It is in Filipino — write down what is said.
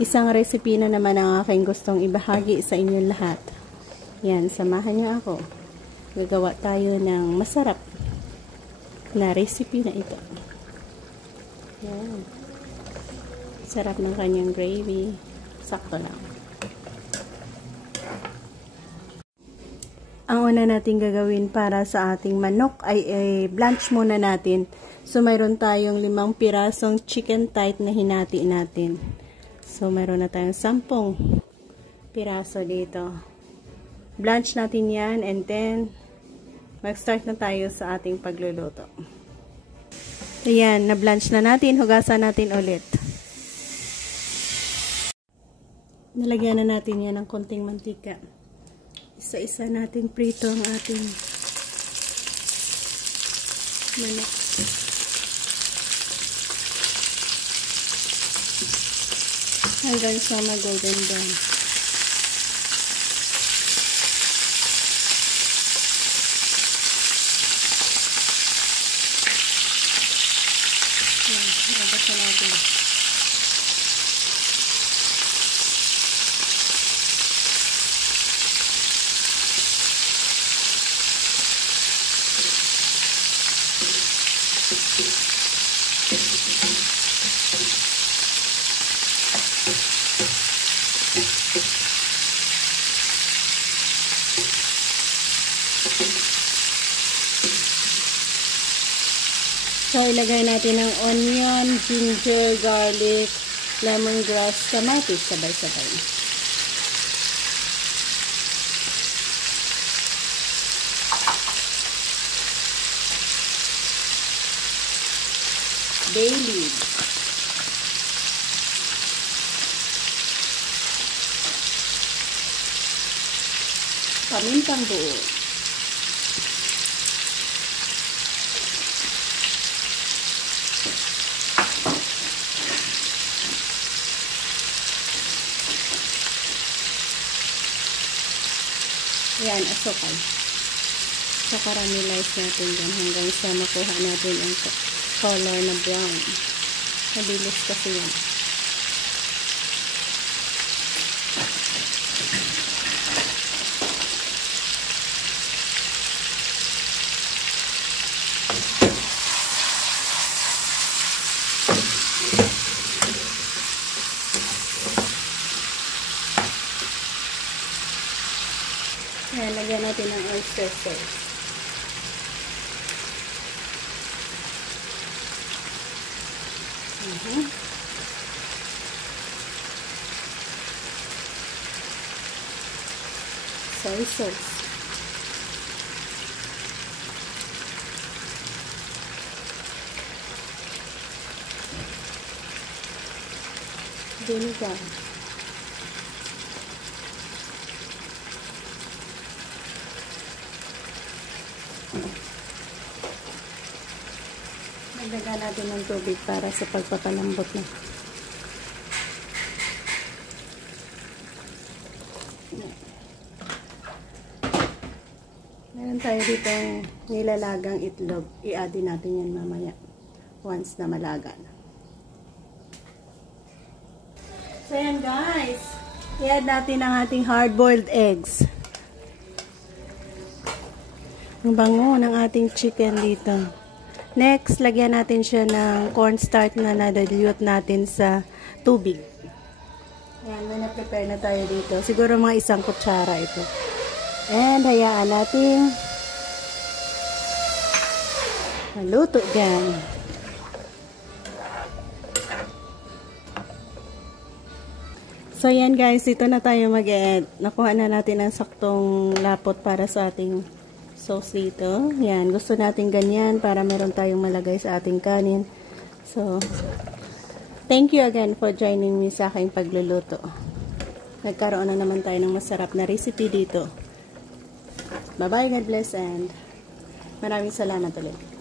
Isang recipe na naman ang aking gustong ibahagi sa inyong lahat. Yan, samahan niyo ako. Gagawa tayo ng masarap na recipe na ito. Yan. Sarap ng kanyang gravy. Sakto lang. Ang una natin gagawin para sa ating manok ay blanch muna natin. So, mayroon tayong 5 pirasong chicken thigh na hinati natin. So, mayroon na tayong 10 piraso dito. Blanch natin yan and then mag-start na tayo sa ating pagluluto. Ayan, na-blanch na natin. Hugasan natin ulit. Nalagyan na natin yan ng konting mantika. Isa-isa natin prito ang ating manok. Hanggang sa mag-golden brown. Yan, nabasa natin. So, ilagay natin ang onion, ginger, garlic, lemongrass, kamatis, sabay-sabay. Bay leaves. Pamintang buo. Yan, asukal. So, caramelize natin yan hanggang sa makuha natin ang color na brown. Mabilis kasi yan. Ayan, lagyan natin ng oyster sauce. Soy sauce. Vinegar. Nagdaga natin ng tubig para sa pagpapalambot na. Meron tayo dito nilalagang itlog. I-add natin yan mamaya once na malaga na. So yan guys, i-add natin ang ating hard-boiled eggs. Ang bango ng ating chicken dito. Next, lagyan natin siya ng cornstarch na nadilute natin sa tubig. Ayan, may na-prepare na tayo dito. Siguro mga 1 kutsara ito. And, hayaan natin maluto dyan. So, yan guys. Ito na tayo mag-add. Nakuha na natin ang saktong lapot para sa ating sauce dito. Yan. Gusto natin ganyan para meron tayong malagay sa ating kanin. So, thank you again for joining me sa aking pagluluto. Nagkaroon na naman tayo ng masarap na recipe dito. Bye-bye. God bless and maraming salamat ulit.